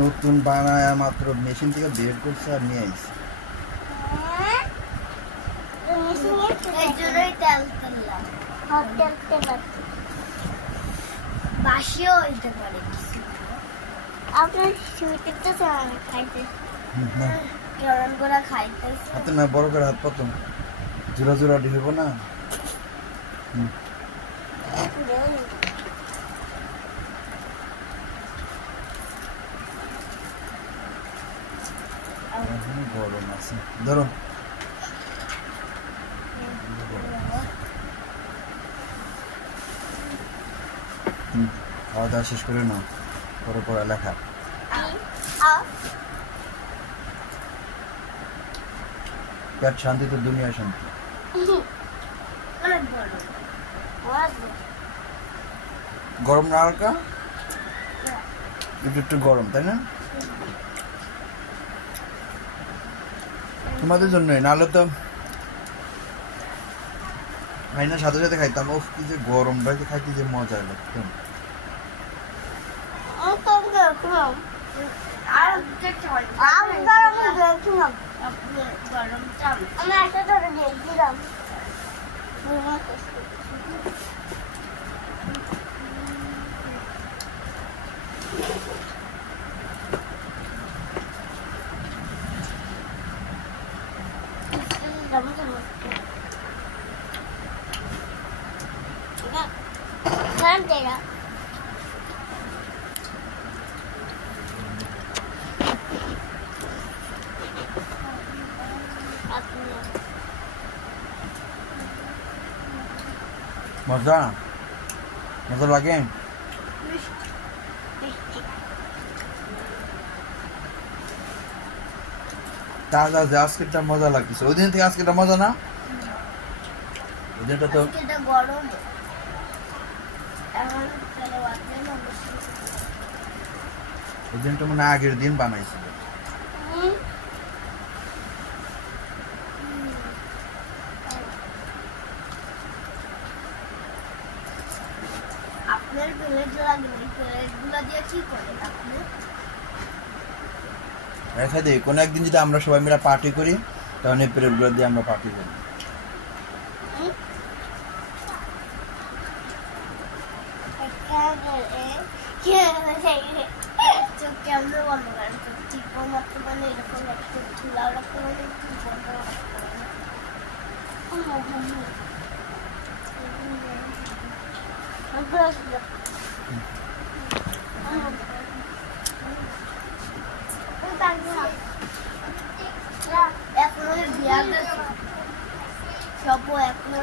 নতুন বানায় মাত্র মেশিন থেকে বের করছে আর নিয়ে আইছে। বাসিও হইতে পারে। আপনার শুইতে তো খাইতে কেমন করে খাইতেছে হাতে না বড় করে হাত পাতো জোড়া জোড়া ঢেব না। গরম আছে ধরো খাওয়া দাওয়া শেষ করে নাও, পরে পড়ালেখা। পেট শান্তি তো দুনিয়া শান্তি। গরম না হালকা একটু একটু গরম, তাই না? তোমাদের জন্যই, নাহলে তো ভাইনা সাথে সাথে খাইতাম। ও কি যে গরমটাকে খাইতে যে মজা লাগতো। तेरा মজা মজা লাগে। তাজা যে আজকেরটা মজা লাগতেছে, ওই দিন থেকে আজকেরটা মজা না। ওই দিনটা তো গরম। ওই দিনটা মানে আগের দিন বানাইছিল। আপনার প্লেট লাগবে, প্লেটগুলো দিয়ে কি করেন আপনি? রেখে দিই, কোনো একদিন যদি আমরা সবাই মিলে পার্টি করি তখন এই প্লেটগুলো দিয়ে আমরা পার্টি করি। কেমন বন্ধ করেন? ঠিক মতো মানে এরকম একটু খোলা রাখতে মানে একটু বন্ধ রাখতে হবে। এখনো বিয়ার সব এখনো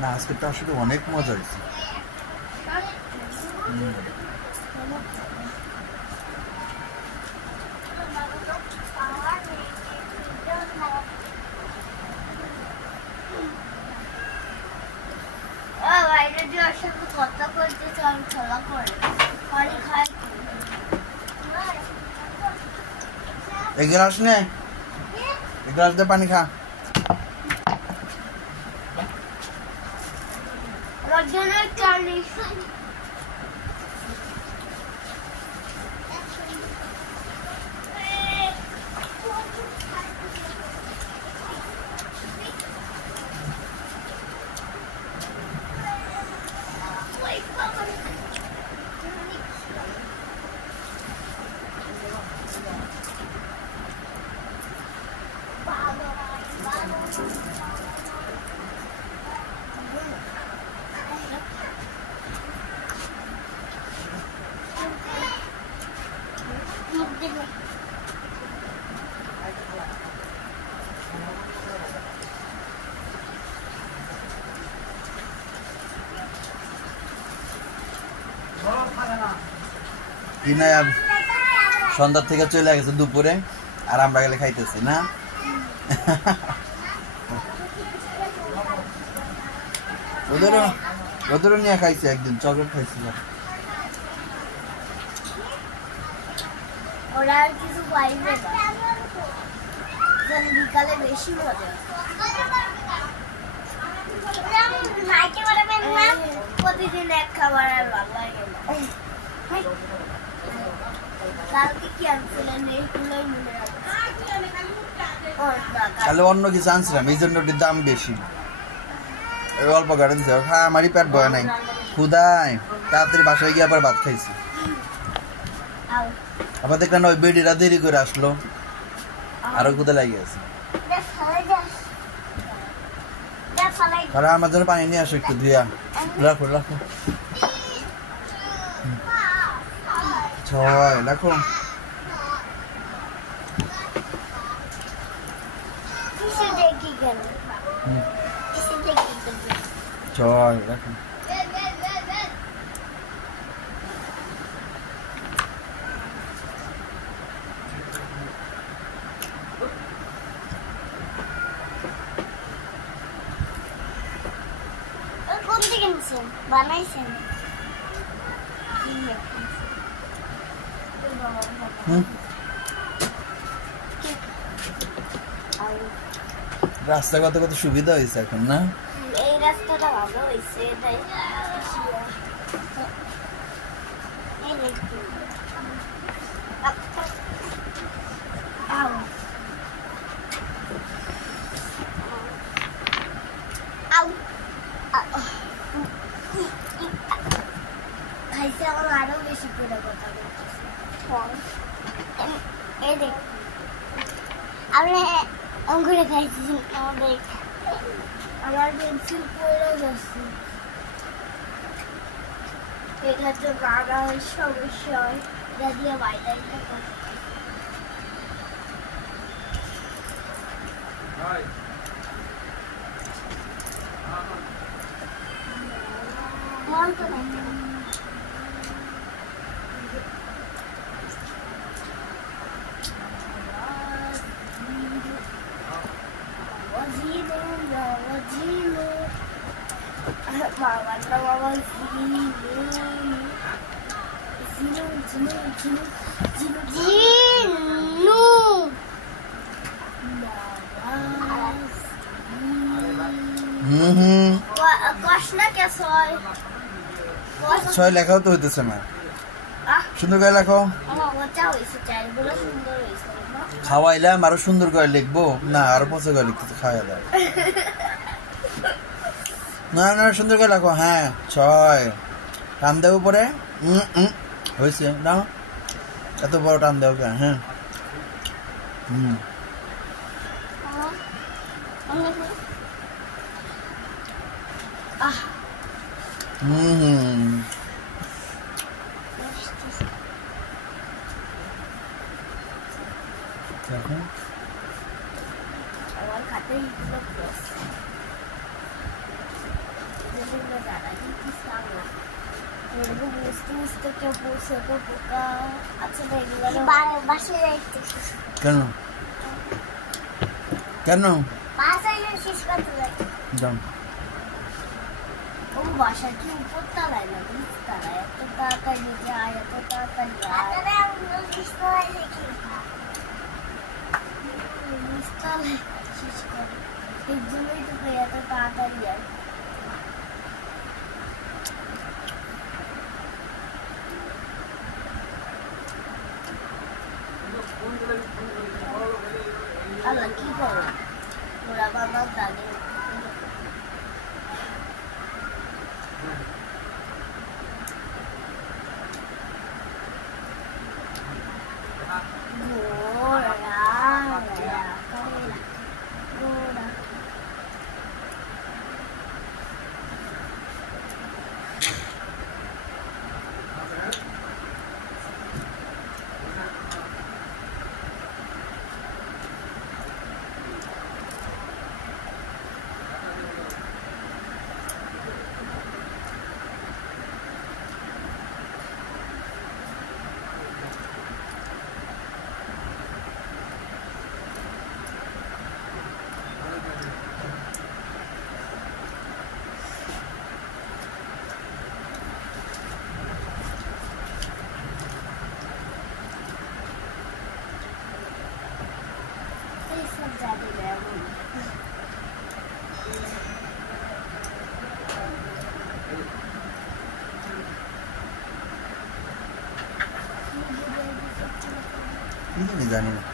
না, আজকেরটা আসলে অনেক মজা হয়েছে। বাইরে দিয়ে সাথে কথা বলতে চান খেলা করে পানি খায়। এক গ্লাস নে, এক গ্লাস দিয়ে পানি খা। রজনের 40 সন্ধ্যা থেকে চলে গেছে দুপুরে, আর আমরা গেলে খাইতেছি না। ওদেরও নিয়ে খাইছি, একদিন চকলেট খাইছিলাম। ওরা কিছু পাইবে না, এখন বিকালে বেশি মজা প্রতিদিন এক খাবার আর ভালো লাগে না কালকে কি আনছিলেন এইগুলোই মনে তাহলে অন্য কিছু আনছিলাম এই জন্য ওটির দাম বেশি অল্প গাড়ি দিতে হ্যাঁ আমারই পেট ভয় নাই ক্ষুদায় তাড়াতাড়ি বাসায় গিয়ে আবার ভাত খাইছি আবার দেখলাম ওই বেডিরা দেরি করে আসলো আরো ক্ষুদা লাগে আছে আর আমার জন্য পানি নিয়ে আসো একটু ধুইয়া রাখো রাখো ছয় রাখো ছয় রাখো বানাইছেন রাস্তাঘাটে কত সুবিধা হয়েছে এখন না এই রাস্তাটা ভালো হয়েছে খাইছে আমার আরো বেশি করে কথা বলতেছে এই দেখ আমরা অঙ্কুরে খাইছি আমাদের আমার পেন্সিল পড়ে যাচ্ছে এটা তো গাড়া হয় সমস্যা হয় যা দিয়ে বাইরে মন তো নাই ছয় লেখাও তো হইতেছে না সুন্দর করে লেখো খাওয়াইলাম আরো সুন্দর করে লিখবো না আরো পচে করে লিখতে খাওয়াই দাও না না সুন্দর করে লেখো হ্যাঁ ছয় টান দেবো পরে হয়েছে না এত বড় টান দেবো হ্যাঁ আমার খাতে কেন কেন ও বাসা কি উপর তালায় না নিচ তালায় এত তাড়াতাড়ি যায় এত তাড়াতাড়ি নিচ তালায় শেষ করে এর জন্যই তো এত তাড়াতাড়ি যায় আল্লাহ কি করো ওরা বাবার দাগে সব জানি না এমন কি জানি না